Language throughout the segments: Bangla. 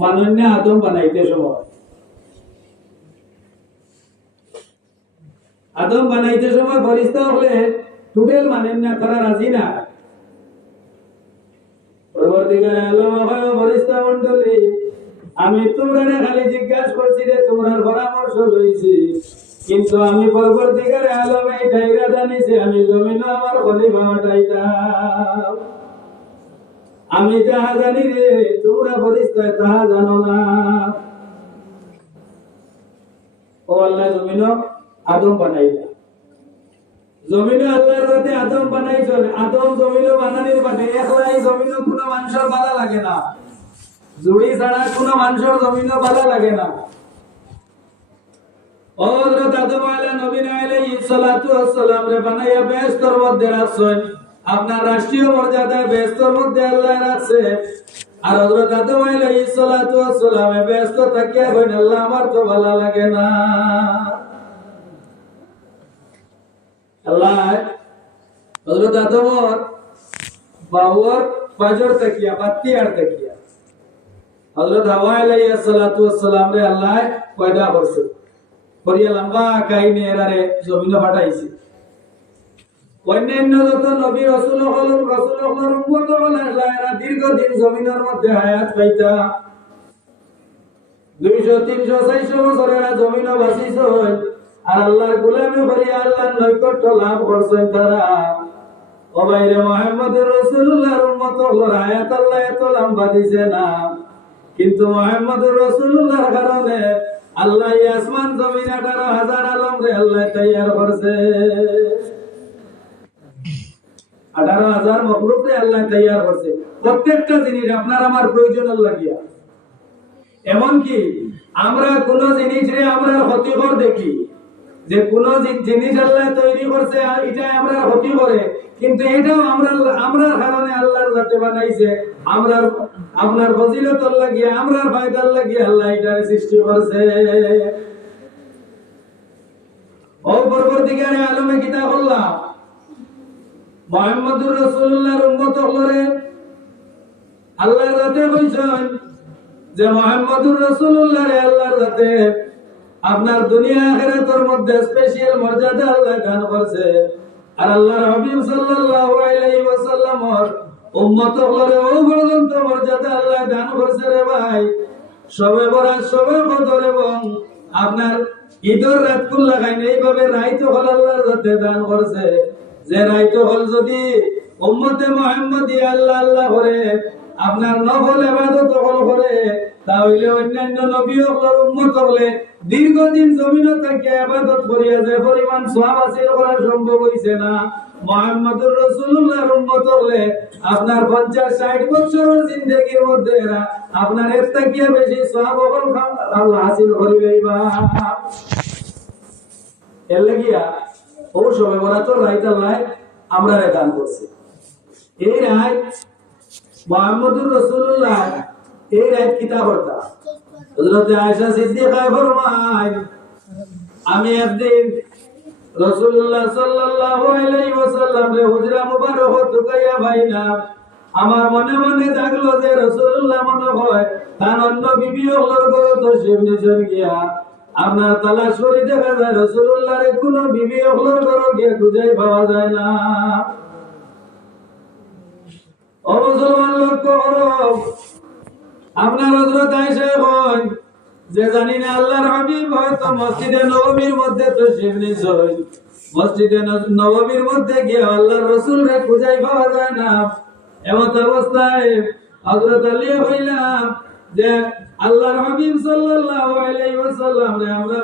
মানন্য আদম বানাইতে সময় ফরিস্তা হলে টোটাল মানেন না, তারা রাজি না। পরবর্তীকালে আল্লাহ হয় ফরিস্তা মণ্ডলী, আমি তোমরা খালি জিজ্ঞাসা করছি রে, তোমরা পরামর্শ লইছি, কিন্তু আমি পরবর্তীকালে আলমে এটাইরা জানিছি আমি জমিন আমার খলিফা হটাইতাম। আমি যাহা জানি রে তোমরা ফরিস্তা তাহা জানো না। ও আল্লাহ জমিন আদম বানাইলা, জমিনে আল্লাহর রাতে আদম বানাইছেন। আদম জমিনে বানানির বাদে একলাই জমিনে কোনো মানুষের ভালো লাগে না, জুড়ি ছাড়া কোনো মানুষের জমিনে ভালো লাগে না। হযরত আদম আলাইহিস সালাতু ওয়াস সালাম রে বানাইয়া বেহেশতের মধ্যে রাখছেন। আপনার রাষ্ট্রীয় মর্যাদায় বেহেশতের মধ্যে আল্লাহ রাখছে। আর হযরত আদম আলাইহিস সালাতু ওয়াস সালাম বেহেশত থাকিয়া বলেন, আল্লাহ আমার তো ভালো লাগে না। আল্লাহ হযরত আদমর বাহুর পাজর তাকিয়া বাতি আর তাকিয়া হযরত হাওয়া আলাইহিস সালাতু ওয়াস সালাম রে আল্লাহ পয়দা করছে, করিয়া লম্বা কাহিনী এরারে জমিনে পাঠাইছে। অন্যান্য যত নবী রাসূল হলেন, উম্মত হলেন, এরা দীর্ঘদিন জমিনের মধ্যে হায়াত পাইতা। 200, 300, 400 বছর এরা জমিনে বাঁচিছে। আর আল্লাহর গোলামি করিয়া আল্লাহর নৈকট্য লাভ করছেন তারা। ও ভাইরে, মুহাম্মদুর রাসূলুল্লাহর উম্মত হলোর হায়াত আল্লাহ এত লম্বা দিছে না, কিন্তু মুহাম্মদুর রাসূলুল্লাহর কারণে আল্লাহ আসমান জমিন 18,000 আলম রে আল্লাহ তৈয়ার করছে। 18,000 মখলুক রে আল্লাহ তৈয়ার করছে। প্রত্যেকটা জিনিস আপনার আমার প্রয়োজন লাগিয়া। এমন কি আমরা কোন জিনিস রে আমরা ক্ষতিকর দেখি, যে কোন জিনিস আল্লাহ তৈরি করছে এটা আমরা ক্ষতি করে, কিন্তু এটাও আমরা কারণে আল্লাহর জাতে বানাইছে। আমরা আপনার ফজিলতর লাগিয়া, আমরার ফায়দার লাগিয়া আল্লাহ এটারে সৃষ্টি করছে। ও পরবর্তীকারে আলমে কিতাব আল্লাহ মুহাম্মদুর রাসূলুল্লাহর উম্মত হলরে আল্লাহর জাতে কইছেন যে মুহাম্মদুর রাসূলুল্লাহ রে আল্লাহর জাতে আপনার দুনিয়া আখিরাতের মধ্যে স্পেশাল মর্যাদা আল্লাহ দান করছে। আর আল্লাহর হাবিব সাল্লাল্লাহু আলাইহি ওয়াসাল্লামর উম্মত হলরে ও পর্যন্ত মর্যাদা আল্লাহ দান করছে রে ভাই। সবে বরাত, সবে কদর এবং আপনার ঈদের রাত কুল লাগাইন, এইভাবে রাইত হল আল্লাহর জাতে দান করছে। যে রাইত হল যদি উম্মতে মুহাম্মদী আল্লাহ আল্লাহ করে আপনার নফল ইবাদত হল করে, তাহলে অন্যান্য নবী হলর উম্মত হলে দীর্ঘদিন জমিনে থেকে ইবাদত করিয়া যে পরিমাণ সওয়াব হাসিল করা সম্ভব হইছে না, মুহাম্মদুর রাসূলুল্লাহর উম্মত হলে আপনার 50-60 বছরের জিন্দেগির মধ্যে এরা আপনার এর থেকে বেশি সওয়াব আল্লাহ হাসিল করিবে। এর লাগিয়া ও সবে বরাতর রাইত আল্লাহ আমরা দান করছি। এই রাত মুহাম্মদুর রাসূলুল্লাহ এই রাত কিতাব পড়তা। হযরত আয়েশা সিদ্দিকা ফরমায়, আমি একদিন রাসূলুল্লাহ সাল্লাল্লাহু আলাইহি ওয়াসাল্লাম রে হুজরা মুবারক ঢুকাইয়া ভাইলাম। আমার মনে মনে জাগলো যে রাসূলুল্লাহ মনে হয় তার অন্য বিবি হলর ঘরে তো শিবনিজন গিয়া আপনার তালাশ করে দেখা যায় রাসূলুল্লাহর কোনো বিবি হলর ঘরে গিয়ে খুঁজেই পাওয়া যায় না। ও মুসলমান লক্ষ্য করো, আপনার হযরত আয়েশা কয় যে জানি না আল্লাহর হাবিব হয়তো মসজিদে নববীর মধ্যে তো শিবনিজ হয়, মসজিদে নববীর মধ্যে গিয়ে আল্লাহর রাসূলকে খুঁজেই পাওয়া যায় না। এমন অবস্থায় হযরত আলী কইলাম যে আল্লাহর হাবিব সাল্লাল্লাহু আলাইহি ওয়াসাল্লাম রে আমরা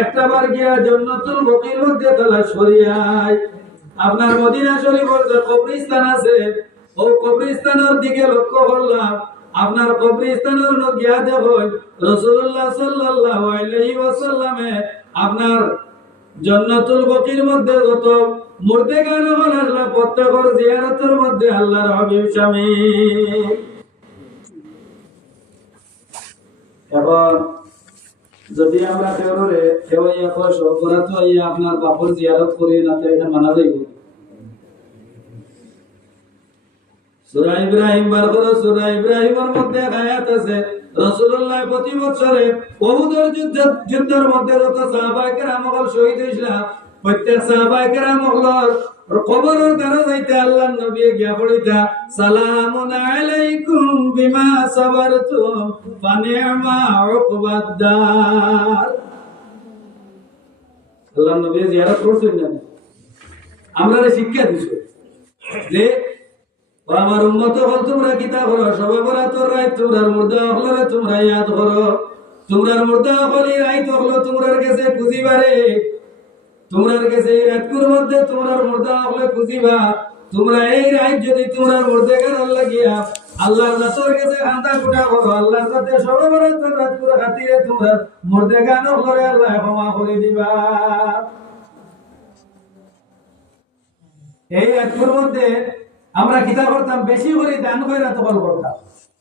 একটা বার গিয়া জান্নাতুল বাকির মধ্যে তালাশ করিয়াই। আপনার মদিনা শরীফের যে কবরস্থান আছে, ও কবরস্থানের দিকে লক্ষ্য করলাম। আপনার কবরস্থানের গিয়া দেখুন রাসূলুল্লাহ সাল্লাল্লাহু আলাইহি ওয়াসাল্লামে আপনার জান্নাতুল বাকির মধ্যে যত মুর্দেগান হল আল্লাহ প্রত্যেকের জিয়ারতের মধ্যে আল্লাহর হাবিব শামিল। এখন যদি আমরা কেউরে কেউ এখন সবরা তো আপনার বাপর জিয়ারত করি না, তো এটা মানা যাইব। সূরা ইব্রাহিম বার করো। সূরা ইব্রাহিমের মধ্যে আয়াত আছে রাসূলুল্লাহ প্রতি বছরে উহুদের যুদ্ধের মধ্যে যত সাহাবায়ে কেরাম শহীদ হইছিল প্রত্যেক সাহাবায়ে কেরাম কবরের দ্বারা যাইতে আল্লাহর নবী গিয়া পড়িতা সালামুন আলাইকুম বিমা সাবারতুম ফানি'মা উকবাদ-দার। আল্লাহর নবী জিয়ারত করছেন না, আমরা শিক্ষা দিছো যে আমার উম্মত হল তোমরা কিতা করো, সবে বরাতর রাত তোমরার মুর্দা হলরে তোমরা ইয়াদ করো, তোমরার মুর্দা হলি রাত হলো তোমরার কাছে খুঁজিবারে, তোমরার কাছে এই রাতকুর মধ্যে তোমরার মুর্দা হলে খুঁজিবা। তোমরা এই রাত যদি তোমরার মুর্দে গান লাগিয়া আল্লাহর জাতের কাছে খান্দা কুটা করো, আল্লাহর জাতে সবে বরাতর রাতকুর খাতিরে তোমরার মুর্দে গান হলরে আল্লাহ ক্ষমা করে দিবা। এই রাতকুর মধ্যে আমরা কিতা করতাম, বেশি করে দান কইরা তখন করতাম,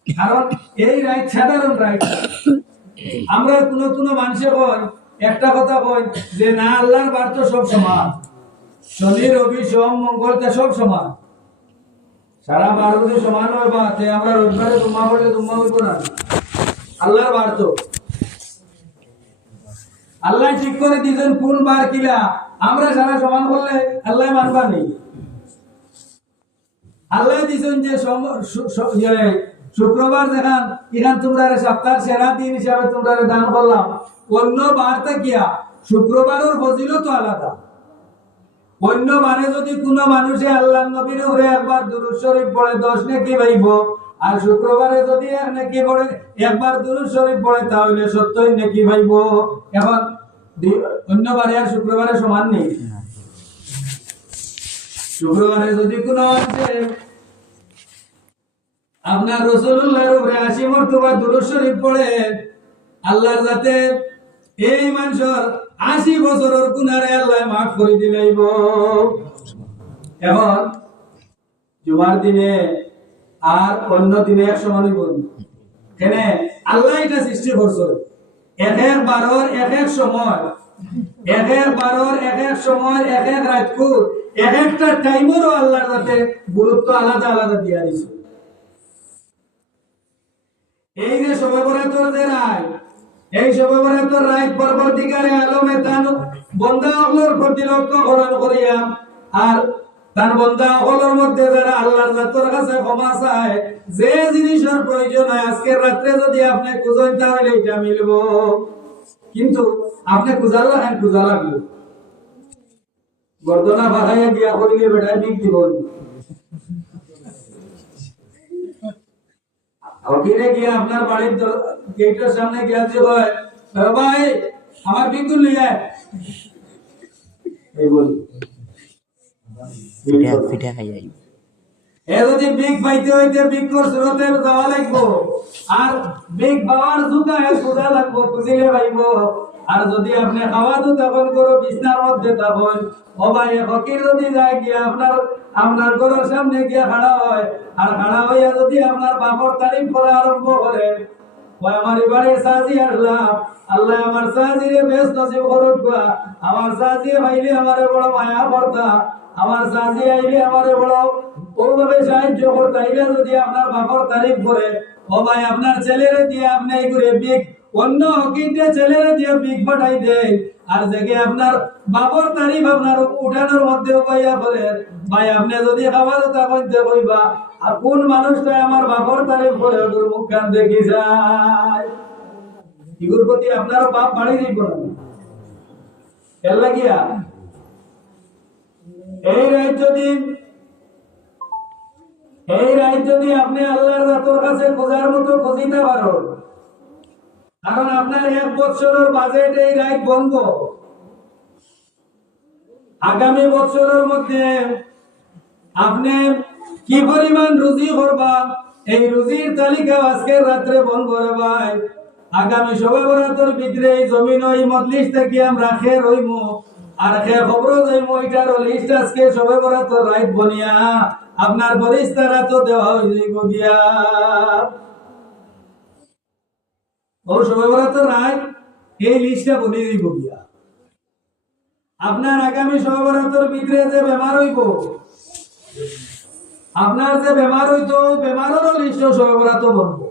কারণ এই রাত সাধারণ রাত। আমরা কোন মানুষে কয় একটা কথা কয় যে না আল্লাহর বার তো সব সমান, শনি রবি সোম মঙ্গলটা সব সমান, সারা বার যদি সমান হয় বা আমরা রবিবারে জুম্মা পড়লে জুম্মা হইব না, আল্লাহর বার তো আল্লাহ ঠিক করে দিয়েছেন কোন বার কিলা, আমরা সারা সমান করলে আল্লাহ মানবার নেই। আল্লাহ দিছেন যে শুক্রবার দেখান এখান তোমরা সপ্তাহের সেরা দিন হিসাবে তোমরা দান করলাম, অন্য বার থাকিয়া শুক্রবারের ফজিলত আলাদা। অন্য বারে যদি কোনো মানুষে আল্লাহর নবীর উপরে একবার দুরূদ শরীফ পড়ে 10 নেকি পাইব, আর শুক্রবারে যদি এক নেকি পড়ে একবার দুরূদ শরীফ পড়ে তাহলে 70 নেকি পাইব। এখন অন্য বারে আর শুক্রবারে সমান নেই। শুক্রবারে যদি কোনো মানুষে আপনার রাসূলুল্লাহর উপরে 80 মর্তবা দুরূদ শরীফ পড়ে, আল্লাহর যাতে এই মানুষের 80 বছরের গুনাহে আল্লাহ মাফ করে দিলাইব। এখন জুমার দিনে আর অন্য দিনে এক সমান হইব কেন? আল্লাহ এটা সৃষ্টি করছে এক এক বারর এক এক সময়, এক এক বারর এক এক সময়, এক এক রাতকুর এক একটা টাইমেরও আল্লাহর যাতে গুরুত্ব আলাদা আলাদা দিয়া দিছে। এই যে শবে বরাতের যে রাত, এই শবে বরাতের রাত পরবর্তীকালে আলমে তান বান্দা আল্লাহর প্রতি লক্ষ্য করণ করিয়া আর তার বান্দা আল্লাহর মধ্যে যারা আল্লাহর জাতের কাছে ক্ষমা চায়, যে জিনিসের প্রয়োজন হয় আজকে রাতে যদি আপনি খুঁজেন তাহলে এটা মিলব, কিন্তু আপনি খুঁজাল না খুঁজা লাগলো গর্দনা বাড়াইয়া গিয়া করিলে বেটায় বিক দিব। ওখানে গিয়ে আপনার বাড়ির গেটের সামনে গিয়া যে হয় ভাই আমার বিকুল নিয়ে এই বল পিঠা খাই যাই। এ যদি বিগ পাইতে হইতে বিগ কোর সুরতে যাওয়া লাগবো, আর বিগ পাওয়ার জুতা এ খোঁজা লাগবো, খুঁজিলে পাইব। আর যদি আপনি খাওয়া তো তখন করো বিছনার মধ্যে তখন ও ভাই ফকির যদি যায় গিয়া আপনার ঘরের সামনে গিয়া খাড়া হয়, আর খাড়া হইয়া যদি আপনার বাপর তারিফ করা আরম্ভ করে, ওই আমার বাড়ির সাজি আসলাম, আল্লাহ আমার সাজিরে বেশ নসিব করুক, আমার সাজি ভাইলে আমারে বড় মায়া করতা, আমার সাজি আইলে আমারে বড় ওইভাবে সাহায্য করতা, আইলে যদি আপনার বাপর তারিফ করে, ও ভাই আপনার ছেলেরে দিয়ে আপনি এই করে বিগ অন্য হকিতে ছেলেরা দিয়ে বিগ পাঠাই দেয়, আর জেগে আপনার বাবর তারিফ আপনার উঠানোর মধ্যে পাইয়া করে ভাই আপনি যদি খাবার তা কইতে কইবা আর কোন মানুষটা আমার বাবর তারিফ করে ওর মুখ কান দেখি যায়, এগুর প্রতি আপনার বাপ বাড়ি দিব না এর লাগিয়া এই রাত যদি আপনি আল্লাহর জাতের কাছে খোঁজার মতো খুঁজিতে পারো, কারণ আপনার 1 বছরের বাজেট এই রাত বন্ধ, আগামী বছরের মধ্যে আপনি কি পরিমাণ রুজি করবা এই রুজির তালিকা আজকের রাত্রে বন্ধ করে ভাই। আগামী শবে বরাতের ভিতরে এই জমিন ওই মজলিস থেকে আমরা খেয়ে রইমু, আর খেয়ে খবর যাইমু, এটার লিস্ট আজকে শবে বরাতের রাত বনিয়া আপনার বরিস্তারা তো দেওয়া হইব গিয়া। ও শবে বরাতের রাত এই লিস্টটা বনিয়ে দিব গিয়া। আপনার আগামী শবে বরাতের ভিতরে যে বেমার হইব আপনার যে বেমার হইতো বেমারেরও লিস্ট সবে বরাত বলবো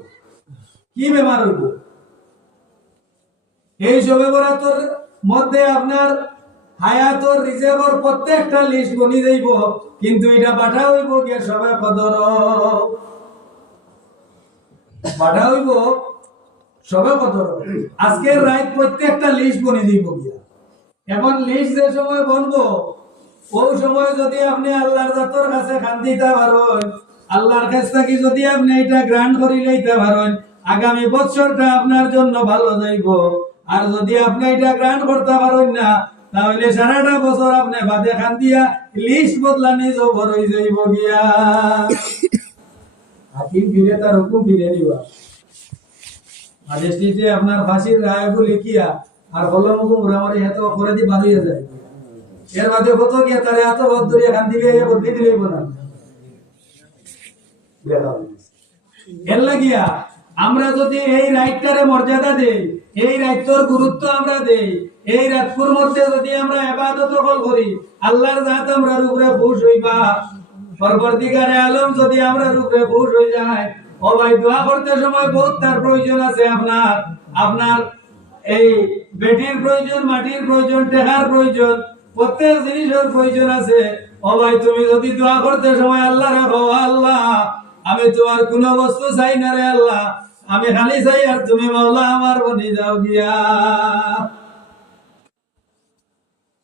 কি বেমার হইব এই সবে বরাতের মধ্যে আপনার হায়াতর রিজার্ভর প্রত্যেকটা লিস্ট বনি যাইব কিন্তু এটা পাঠা হইব গিয়ে সবে কদর পাঠা হইব সবে কদর আজকের রাত প্রত্যেকটা লিস্ট বনি দিব গিয়া এখন লিস্ট যে সময় বলবো ওই সময় যদি আপনি আল্লাহর জাতর কাছে খান্দিতে পারেন আল্লাহর কাছ থেকে যদি আপনি এটা গ্রান্ট করি লইতে পারেন আগামী বছরটা আপনার জন্য ভালো যাইব আর যদি আপনি এটা গ্রান্ট করতে পারেন না তাহলে সারাটা বছর আপনি বাদে খান্দিয়া লিস্ট বদলানি জবর হয়ে যাইব গিয়া হাকিম ফিরে তার হুকুম ফিরে নিবা ম্যাজিস্ট্রেটে আপনার ফাঁসির রায় বলে কিয়া আর কলম হুকুম উড়ামারি এত করে দি বাদ হয়ে যায় এর বাদে কত গিয়া তারে এত বদ ধরিয়া খান দিলে বদলি দিলেই না এর লাগিয়া আমরা যদি এই রাইটটারে মর্যাদা দেই এই রাইটর গুরুত্ব আমরা দেই এই রাতপুর মধ্যে যদি আমরা ইবাদত করি আল্লাহর জাত আমরা উপরে খুশ হইবা পরবর্তীকালে আলম যদি আমরা উপরে খুশ হই যায় ও ভাই দোয়া করতে সময় বহুত তার প্রয়োজন আছে আপনার আপনার এই বেটির প্রয়োজন মাটির প্রয়োজন টাকার প্রয়োজন প্রত্যেক জিনিসের প্রয়োজন আছে ও ভাই তুমি যদি দোয়া করতে সময় আল্লাহ রাখো আল্লাহ আমি তোমার কোনো বস্তু চাই না রে আল্লাহ আমি খালি চাই আর তুমি মাওলা আমার বনি যাও গিয়া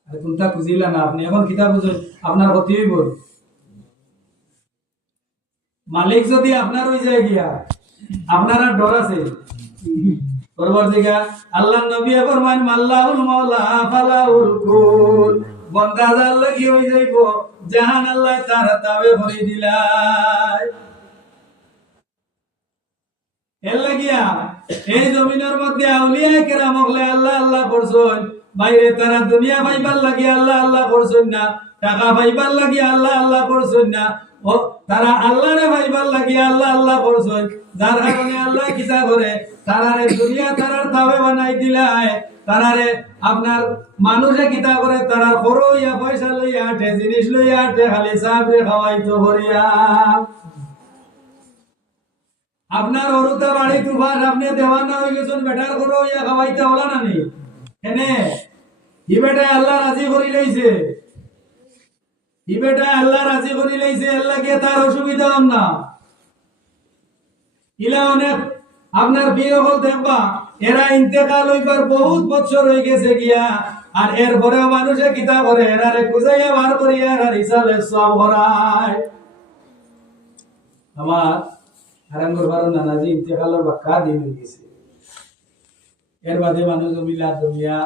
আরে কোনটা খুঁজিলা না আপনি এখন কিতাব বুঝুন আপনার ক্ষতি হইব মালিক যদি আপনার হয়ে যায় গিয়া আপনার আর ডর আছে পরবর্তীকার আল্লাহ নবী ফরমান মাল্লাহুল মাওলা ফালাহুল কুল বান্দা আল্লাহ কি হয়ে যাইব জাহান আল্লাহ তার তাবে ভরে দিলাই এর লাগিয়া এই জমিনের মধ্যে আউলিয়া কেরাম হলে আল্লাহ আল্লাহ করছেন বাইরে তারা দুনিয়া পাইবার লাগি আল্লাহ আল্লাহ করছেন না টাকা পাইবার লাগি আল্লাহ আল্লাহ করছেন না ও তারা আল্লাহরে পাইবার লাগি আল্লাহ আল্লাহ করছেন যার কারণে আল্লাহ কিতা করে তারারে দুনিয়া তারার তাবে বানাই দিলায় তারারে আপনার মানুষে কিতা করে তারার খরো ইয়া পয়সা লইয়া আটে জিনিস লইয়া আটে খালি সাবরে খাওয়াইতো ভরিয়া আপনার অরুতা বাড়ি তুফান আপনি দেওয়ানা হয়ে গেছেন বেটার করো ইয়া খাওয়াইতে হলা না নি এনে ই বেটা আল্লাহ রাজি করি লইছে ই বেটা আল্লাহ রাজি করি লইছে আল্লাহ কে তার অসুবিধা হন না ইলা অনেক আপনার বীর হল দেখবা এরা ইন্তেকাল হইবার বহুত বছর হয়ে গেছে গিয়া আর এরপরেও মানুষে কিতা করে এরারে খুঁজাইয়া বার করিয়া এরা রিসালে সব করায় আমার হারাঙ্গর বারো নানাজি ইন্তেকালের বাক্কা দিন হয়ে গেছে এর বাদে মানুষ মিলাদ জমিয়া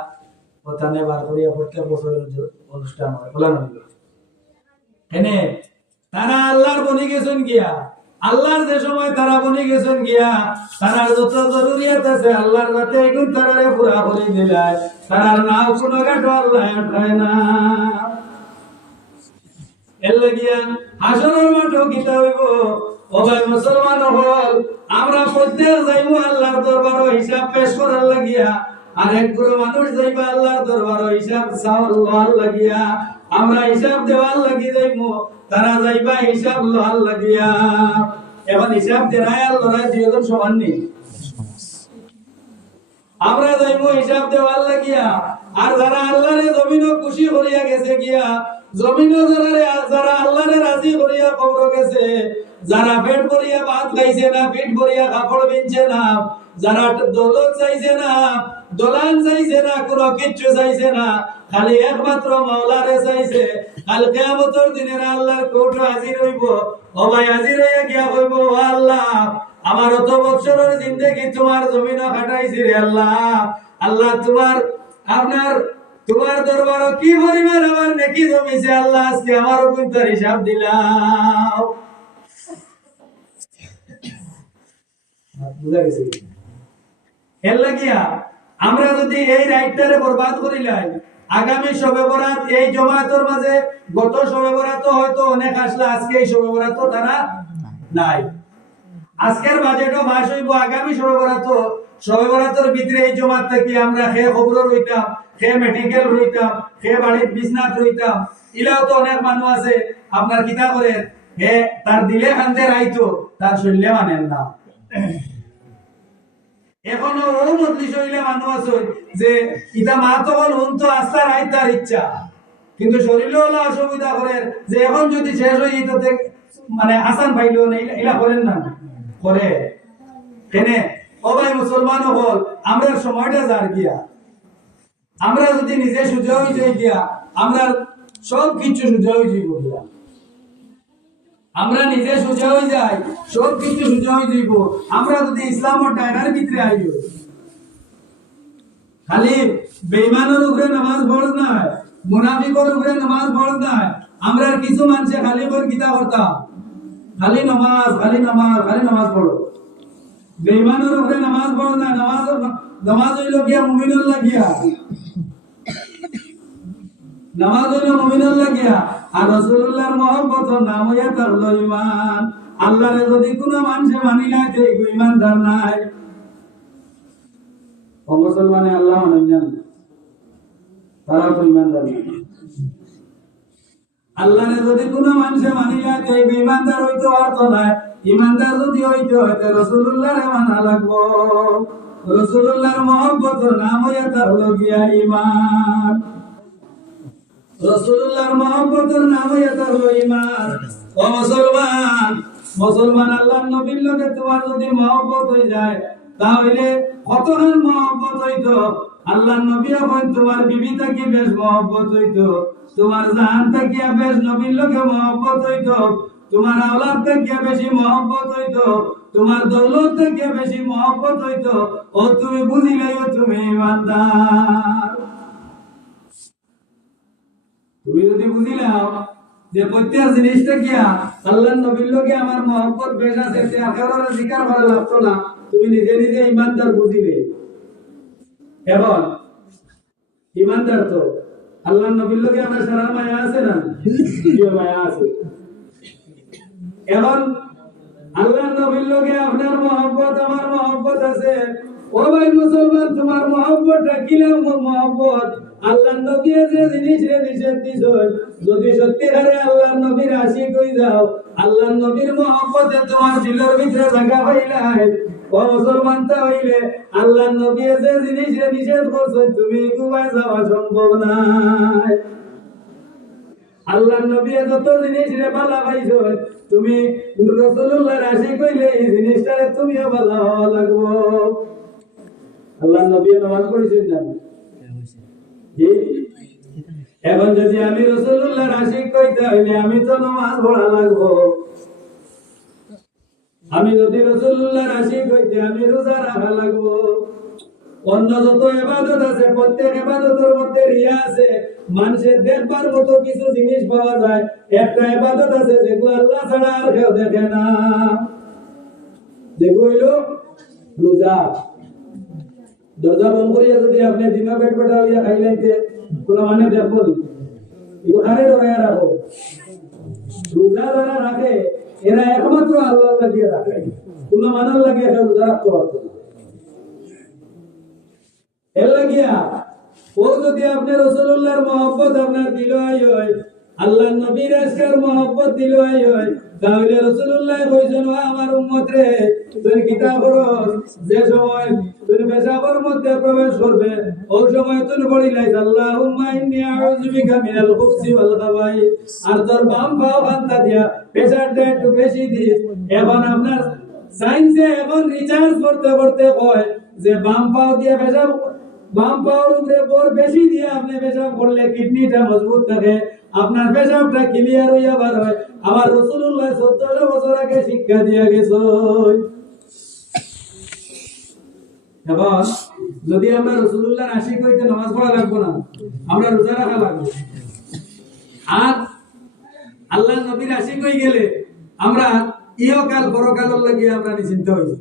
ওখানে বার করিয়া প্রত্যেক বছরের অনুষ্ঠান হয় বলা নয় এনে তারা আল্লাহর বনি গেছেন গিয়া আল্লাহর যে সময় তারা বনি গেছেন গিয়া তারার যত জরুরিয়াত আছে আল্লাহর রাতে এখন তারারে পুরা করে দিলায় তারার নাও কোনো গাটো আল্লাহ আঠায় না এর লাগিয়া হাসরের মাঠও গীতা হইব ও ভাই মুসলমান হল আমরা প্রত্যেক যাইব আল্লাহর দরবারে হিসাব পেশ করার লাগিয়া আর এক গুরু মানুষ যাইবা আল্লাহর দরবারে হিসাব চাওয়ার লাগিয়া আমরা হিসাব দেওয়ার লাগি যাইব তারা যাইবা হিসাব লওয়ার লাগিয়া এখন হিসাব দেনায় আর লড়াই দুইজন সমান নেই আমরা যাইব হিসাব দেওয়ার লাগিয়া আর যারা আল্লাহরে জমিনও খুশি করিয়া গেছে গিয়া জমিনও যারা আল্লাহরে রাজি করিয়া কবর গেছে যারা পেট ভরিয়া ভাত খাইছে না পেট ভরিয়া কাপড় বিনছে না যারা দৌলত চাইছে না দোলান চাইছে না কোনো কিচ্ছু চাইছে না খালি একমাত্র মাওলারে চাইছে কাল কিয়ামতের দিনে আল্লাহর কোর্টে হাজির হইব ও ভাই হাজির হইয়া গিয়া কইব ও আল্লাহ আমার অত বছরের জিন্দেগি তোমার জমিনে কাটাইছি রে আল্লাহ আল্লাহ তোমার দরবারে কি পরিমাণ আমার নেকি জমিছে আল্লাহ আজকে আমারও কিন্তু হিসাব দিলাও বুঝা গেছে এর লাগিয়া আমরা যদি এই রাইটটারে বরবাদ করিলাই আগামী শবে বরাত এই জমাতের মাঝে গত শবে বরাত হয়তো অনেক আসলে আজকে এই শবে বরাত তারা নাই আজকের বাজেটও ভাষ হইব আগামী শবে বরাতের ভিতরে এই জমাত থেকে আমরা খেয়ে খবর রইতাম খেয়ে মেডিকেল রইতাম খেয়ে বাড়ির বিছনাত রইতাম ইলাও তো অনেক মানুষ আছে আপনার কিতা করে হে তার দিলে খানতে রাইতো তার শরীরে মানেন না। এখনো ও মজলিস হইলে মানুষ আছে যে ইটা মা তো বল হুন তো আস্থা রাইত তার ইচ্ছা, কিন্তু শরীরে হলো অসুবিধা করে যে এখন যদি শেষ হয়ে যেত মানে আসান পাইলো না, এলা করেন না করে কেনে। ও ভাই মুসলমান হল, আমরা সময়টা যার গিয়া, আমরা যদি নিজে সুযোগ হয়ে গিয়া আমরা সব কিছু সুযোগ হয়ে যাইব গিয়া, আমরা নিজে সোজা হয়ে যাই সব কিছু সোজা হয়ে যাইব। আমরা যদি ইসলামের ডায়নার ভিতরে আইব, খালি বেঈমানের উপরে নামাজ পড় না, মুনাফিকের উপরে নামাজ পড় না। আমরা কিছু মানুষে খালি করে কিতা করতাম, খালি নামাজ খালি নামাজ খালি নামাজ পড়ো। বেঈমানের উপরে নামাজ পড় না, নামাজ হইল গিয়া মুমিনুল লাগিয়া, নামাজ হইল মুমিনুল লাগিয়া। আর রাসূলুল্লাহর মহব্বতের নাম হইয়া থাকলো ঈমান। আল্লাহরে যদি কোনো মানুষে মানি না তে ঈমানদার নাই। ও মুসলমানে আল্লাহ মানেন না, তারা তো ঈমানদার না। আল্লাহরে যদি কোনো মানুষে মানি না তে ঈমানদার হইতে পারত না। ঈমানদার যদি হইতে হয় তে রাসূলুল্লাহরে মানা লাগবো। রাসূলুল্লাহর মহব্বতের নাম হইয়া থাকলো গিয়া ঈমান। রাসূলুল্লাহর মহব্বতের নাম হইয়া থাকলো ঈমান। ও মুসলমান, মুসলমান আল্লাহর নবীর লগে তোমার যদি মহব্বত হয়ে যায় তাহলে কতখান মহব্বত হইতো। আল্লাহর নবী এখন তোমার বিবি থেকে বেশ মহব্বত হইতো, তোমার জান থেকে বেশ নবীর লগে মহব্বত হইতো, তোমার আওলাদ থেকে বেশি মহব্বত হইতো, তোমার দৌলত থেকে বেশি মহব্বত হইতো। ও তুমি বুঝিলেও তুমি ঈমানদার। তুমি যদি বুঝিলাও যে প্রত্যেক জিনিসটা কিয়া আল্লাহর নবীর লগে আমার মহব্বত বেশ আছে, সে আখেরাতে জিকার করা লাগতো না। তুমি নিজে নিজে ঈমানদার বুঝিবে। এখন ঈমানদার তো আল্লাহর নবীর লগে আমার সারা মায়া আছে না, কি মায়া আছে। এখন আল্লাহর নবীর লগে আপনার মহব্বত আমার মহব্বত আছে। ও ভাই মুসলমান, তোমার মহব্বতটা কিলাম মহব্বত। আল্লাহর নবী যে জিনিসে নিষেধ দিছেন, যদি সত্যিকারে আল্লাহর নবীর আশিক হই যাও, আল্লাহর নবীর মহব্বতে তোমার দিলের ভিতরে জায়গা পাইলাই, ও মুসলমান তা হইলে আল্লাহর নবী যে জিনিসে নিষেধ করছেন তুমি গুবাই যাওয়া সম্ভব নাই। আল্লাহর নবী যত জিনিস রে ভালো পাইছো, তুমি রাসূলুল্লাহর আশিক হইলে এই জিনিসটারে তুমিও ভালো হওয়া লাগবো। আল্লাহর নবী নামাজ পড়েছেন না, এখন যদি আমি রাসূলুল্লাহর আশিক হইতে হইলে আমি তো নামাজ পড়া লাগবো। আমি যদি রাসূলুল্লাহর আশিক হইতে আমি রোজা রাখা লাগবো। অন্য যত ইবাদত আছে প্রত্যেক ইবাদতের মধ্যে রিয়া আছে, মানুষের দেখবার মতো কিছু জিনিস পাওয়া যায়। একটা ইবাদত আছে যেগুলো আল্লাহ ছাড়া আর কেউ দেখে না, যেগুলো হইল রোজা। দরজা বন্ধ করিয়া যদি আপনি দিনা পেট পেটা হইয়া খাইলাইতে কোনো মানে দেখবো নি, এগুলো ডরাইয়া রাখো। রোজা যারা রাখে এরা একমাত্র আল্লাহ লাগিয়ে রাখে, কোনো মানার লাগিয়ে রোজা রাখতে পারতো না। এর লাগিয়া ও যদি আপনি রাসূলুল্লাহর মহব্বত আপনার দিল হয়, আল্লাহর নবীর আশকের মহব্বত দিল হয়, তাহলে রাসূলুল্লাহ কইছেন আমার উম্মত রে তুমি কিতাব পড়ো, যে সময় তুমি পেশাবের মধ্যে প্রবেশ করবে ওই সময় তুমি বলিলাই আল্লাহুম্মা ইন্নী আউযু বিকা মিনাল খুবসি ওয়াল খাবাইস। আর তোর বাম পাও হাতটা দিয়া পেশাবটা একটু বেশি দিস। এখন আপনার সায়েন্সে এখন রিসার্চ করতে করতে কয় যে বাম পাও দিয়া পেশাব, বাম পাওয়ার উপরে বর বেশি দিয়ে আপনি পেশাব করলে কিডনিটা মজবুত থাকে, আপনার পেশাবটা ক্লিয়ার হইয়া বার হয়। আমার রাসূলুল্লাহ 1400 বছর আগে শিক্ষা দিয়া গেছেন। এবং যদি আমরা রাসূলুল্লাহর আশিক হইতে নামাজ পড়া লাগবো না, আমরা রোজা রাখা লাগবে। আর আল্লাহর নবীর আশিক হই গেলে আমরা ইহকাল পরকালের লাগি আমরা নিশ্চিন্ত হই যাই।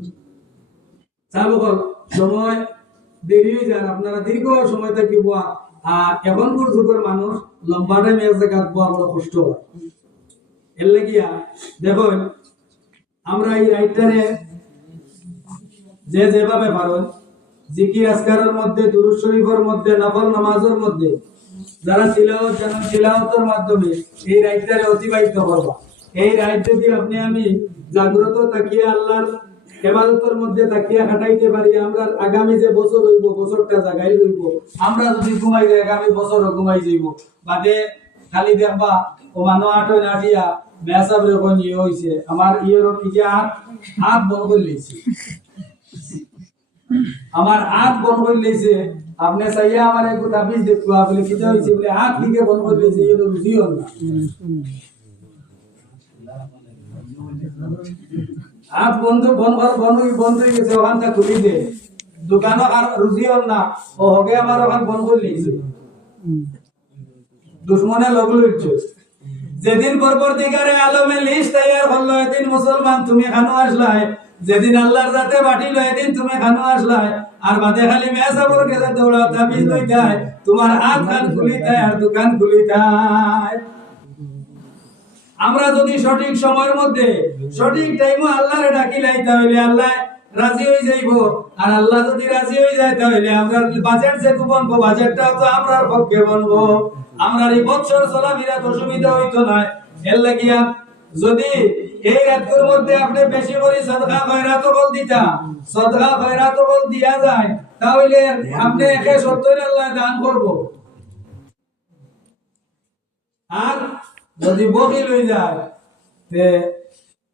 সাবকল সময় দেরি হয়ে যায়, আপনারা দীর্ঘ সময় থাকিব। আর এখনকার যুগের মানুষ লম্বা টাইম এক জায়গায় বড় বড় কষ্ট হয়। এর লাগিয়া দেখুন আমরা এই রাইটারে যে যেভাবে পারো জিকির আজকারের মধ্যে, দুরূদ শরীফের মধ্যে, নফল নামাজের মধ্যে যারা তিলাওয়াত জানেন তিলাওয়াতের মাধ্যমে এই রাইটারে অতিবাহিত করবা। এই রাত যদি আপনি আমি জাগ্রত তাকিয়ে আল্লাহর ইবাদতের মধ্যে তাকিয়ে কাটাইতে পারি, আমরা আগামী যে বছর হইব বছরটা জাগাই রইব। আমরা যদি ঘুমাই যাই আগামী বছরও ঘুমাই যাইব। বাদে খালি দেখবা ও মানুষ আটই নাটিয়া মেসাবরে কোন ইয়ে হইছে, আমার ইয়ের কি যে হাত বন করে লইছে, আমার হাত বন করে লইছে। আপনি চাইয়া আমার একটু তাবিজ দেখবো বলে কিটা হইছে বলে হাত দিকে বন করে লইছে, ইয়ে তো রুজিও না। হাত বন্ধ বন্ধ বন্ধ হয়ে গেছে, ওখানটা খুলি দে দোকানও আর রুজিও না, ও হগে আমার ওখান বন করে লইছে। দুশ্মনে লগ লইছে। যেদিন পরবর্তীকারে আলমে লিস্ট তৈয়ার করলো, এদিন মুসলমান তুমি খানো আসলাই, যেদিন আল্লাহর জাতে বাটিল এদিন তুমি খানো আসলাই। আর বাদে খালি মেসাবর কাছে দৌড়াও তাবিজ লইতাই, তোমার হাত কান খুলিতাই আর দোকান খুলিতাই। আমরা যদি সঠিক সময়ের মধ্যে সঠিক টাইমে আল্লাহরে ডাকিলাই তাহলে আল্লাহ রাজি হয়ে যাইব। আর আল্লাহ যদি রাজি হয়ে যায় তাহলে আমরা বাজেট যে বনবো বাজেটটা তো আমরার পক্ষে বনবো। আমরা এই বছর চলাফেরা অসুবিধা হইতো না। এর লাগিয়া যদি এই রাতের মধ্যে আপনি বেশি করে সদকা খয়রাত বল দিতা, সদকা খয়রাত বল দিয়া যায়, তাহলে আপনি 170 আল্লাহ দান করব। আর যদি বখিল হয়ে যায় তে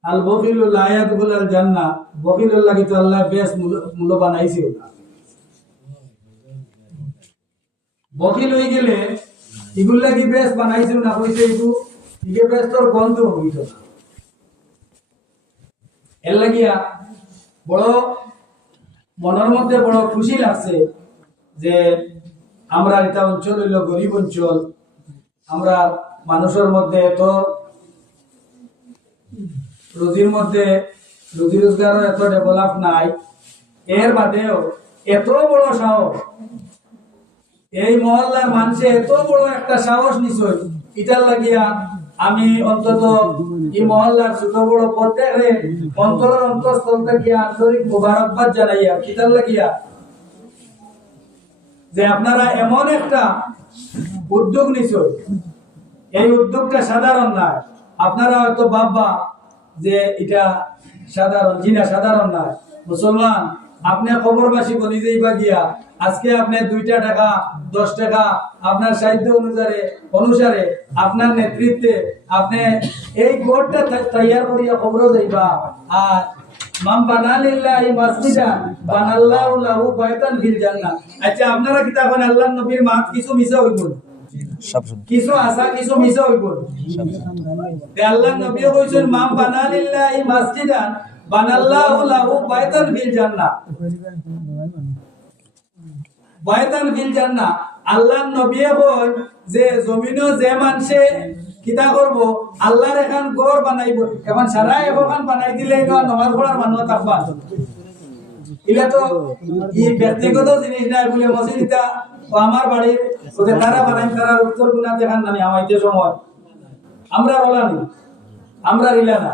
আল বখিলু লা ইয়াদখুলুল জান্নাহ, বখিলুল লাগি তো আল্লাহ বেশ মূল্য বানাইছে। বখিল হয়ে গেলে এগুলো লাগি বেশ বানাইছে না, কইছে এগু ইকে বেশ তোর বন্ধ হইত না। এর লাগিয়া বড় মনের মধ্যে বড় খুশি লাগছে যে আমরা এটা অঞ্চল হইল গরিব অঞ্চল, আমরা মানুষের মধ্যে এত রুজির মধ্যে রুজি রোজগারের এত ডেভেলপ নাই। এর বাদেও এত বড় সাহস এই মহল্লার মানুষে এত বড় একটা সাহস নিশ্চয়, এটার লাগিয়া আমি অন্তত এই মহল্লার ছোট বড় প্রত্যেকের অন্তরের অন্তঃস্থল থেকে আন্তরিক মোবারকবাদ জানাইয়া এটার লাগিয়া যে আপনারা এমন একটা উদ্যোগ নিশ্চয়। এই উদ্যোগটা সাধারণ নয়। আপনারা হয়তো ভাববা যে এটা সাধারণ, জিনা সাধারণ নয়। মুসলমান আপনি খবরবাসী বলি যাইবা গিয়া আজকে আপনি 2 টাকা 10 টাকা আপনার সাহিত্য অনুসারে আপনার নেতৃত্বে আপনি এই গোটটা তৈয়ার করিয়া খবর যাইবা। আর মান বানালিল্লাহি মাসজিদান বানাল্লাহু লাহু বাইতান ফিল জান্নাহ। আচ্ছা আপনারা কি তখন আল্লাহর নবীর মাত কিছু মিছা হইব, কিছু আসা কিছু মিছা হইব? তে আল্লাহর নবী কইছেন মান বানালিল্লাহি মাসজিদান বানাল্লাহু লাহু বাইতান ফিল জান্নাহ, বাইতান ফিল জান্নাহ। আল্লাহর নবী কই যে জমিনও যে মানুষে কিতা করব আল্লাহর এখন ঘর বানাইব। এখন সারা এখন বানাই দিলে নামাজ পড়ার মানুষ থাকবা, এটা তো এই ব্যক্তিগত জিনিস নাই বলে মসজিদটা আমার বাড়ির ওদের তারা বানাই, তারা উত্তর গুণা দেখান না আমাইতে সময় আমরা বলানি, আমরা রিলা না,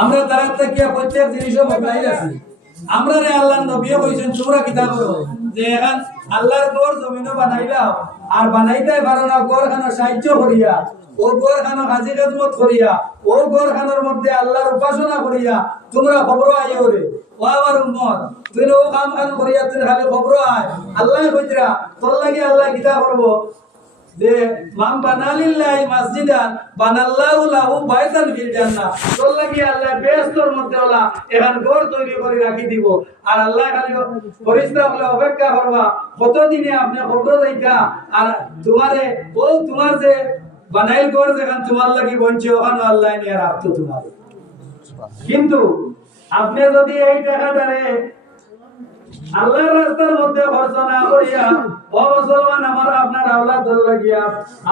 আমরা তারা থেকে প্রত্যেক জিনিসও বদলাই আছি। আমরা রে আল্লাহর নবী কইছেন তোমরা কিতা করো যে এখন আল্লাহর ঘর জমিনও বানাইলাও আর বানাইতে পারো না ঘরখানো সাহায্য করিয়া, ও ঘরখানো হাজি খেদমত করিয়া, ও ঘরখানোর মধ্যে আল্লাহর উপাসনা করিয়া তোমরা খবর আইও রে ও আমার উম্মত, তুই ও কাম খান করিয়া তুই খালি খবর আয়। আল্লাহ কইতরা তোর লাগি আল্লাহ কিতা করব যে মান বানালিল্লাহি মাসজিদান বানাল্লাহু লাহু বাইতান ফিল জান্নাহ, তোর লাগি আল্লাহ বেহেশতের মধ্যে ওলা এখন ঘর তৈরি করে রাখি দিব। আর আল্লাহ খালি ফেরেশতা বলে অপেক্ষা করবা কতদিনে আপনি কত যাইতা আর তোমারে ও তোমার যে বানাইল ঘর যেখান তোমার লাগি বঞ্চে ওখানে আল্লাহ নিয়ে রাখতো তোমার। কিন্তু আপনি যদি এই টাকাটারে আল্লাহর রাস্তার মধ্যে খরচ না করিয়া ও মুসলমান আমার আপনার আওলাদ লাগিয়া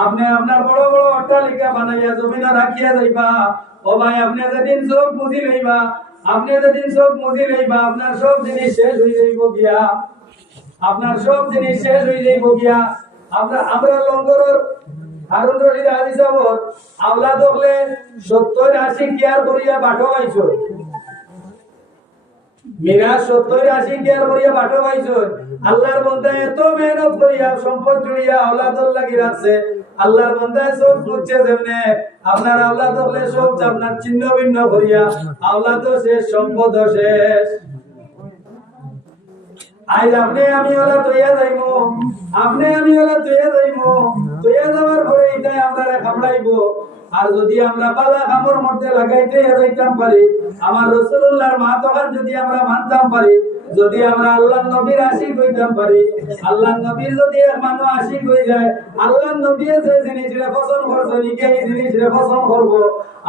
আপনি আপনার বড় বড় অট্টালিকা বানাইয়া জমিনে রাখিয়া যাইবা, ও ভাই আপনি যেদিন সব মুজি লইবা, আপনি যেদিন সব মুজি লইবা আপনার সব জিনিস শেষ হয়ে যাইব গিয়া, আপনার সব জিনিস শেষ হয়ে যাইব গিয়া। আমরা লঙ্গরের হারুন রশিদ হাজি সাহেব আওলাদ হলে 70-80 কেয়ার করিয়া বাটো পাইছো, মেরা 70-80 কেয়ার করিয়া বাটো পাইছো। আল্লাহর বন্দা এত মেহনত করিয়া সম্পদ জুড়িয়া আওলাদর লাগি রাখছে, আল্লাহর বান্দায় সব বুঝছে যেমনে আপনার আওলাদ হলে সব আপনার ছিন্ন ভিন্ন করিয়া আওলাদ শেষ সম্পদ শেষ। আজ আপনি আমি ওলা তৈয়া যাইব, আপনি আমি ওলা তৈয়া যাইব, তৈয়া যাওয়ার পরে এটাই আমরা খামড়াইবো। আর যদি আমরা বালা কামড় মধ্যে লাগাইতে যাইতাম পারি, আমার রাসূলুল্লাহর মা তখন যদি আমরা মানতাম পারি, যদি আমরা আল্লাহর নবীর আশিক হইতাম পারি, আল্লাহর নবীর যদি এক মানুষ আশিক হয়ে যায়, আল্লাহর নবী যে জিনিসটা পছন্দ করছে নিকে এই জিনিসটা পছন্দ করব।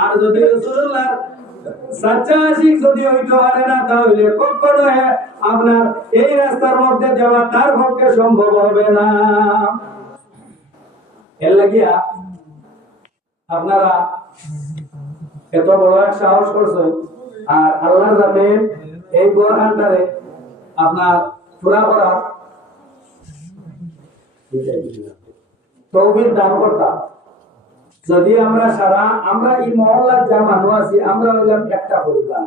আর যদি রাসূলুল্লাহর সাচ্চা আশিক যদি হইতে পারে না, তাহলে কখনো আপনার এই রাস্তার মধ্যে যাওয়া তার পক্ষে সম্ভব হবে না। এর লাগিয়া আপনারা এত বড় এক সাহস করছেন, আর আল্লাহর নামে এই কোরআনটারে আপনার পুরা করা তৌফিক দান করতাম। যদি আমরা আমরা এই মহল্লার যা মানুষ আছি, আমরা হইলাম একটা পরিবার,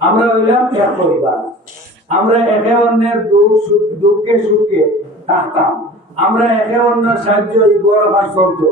আমরা হইলাম এক পরিবার, আমরা একে অন্যের দুঃখে সুখে থাকতাম, আমরা একে অন্যের সাহায্য এই গৌরব চলতো।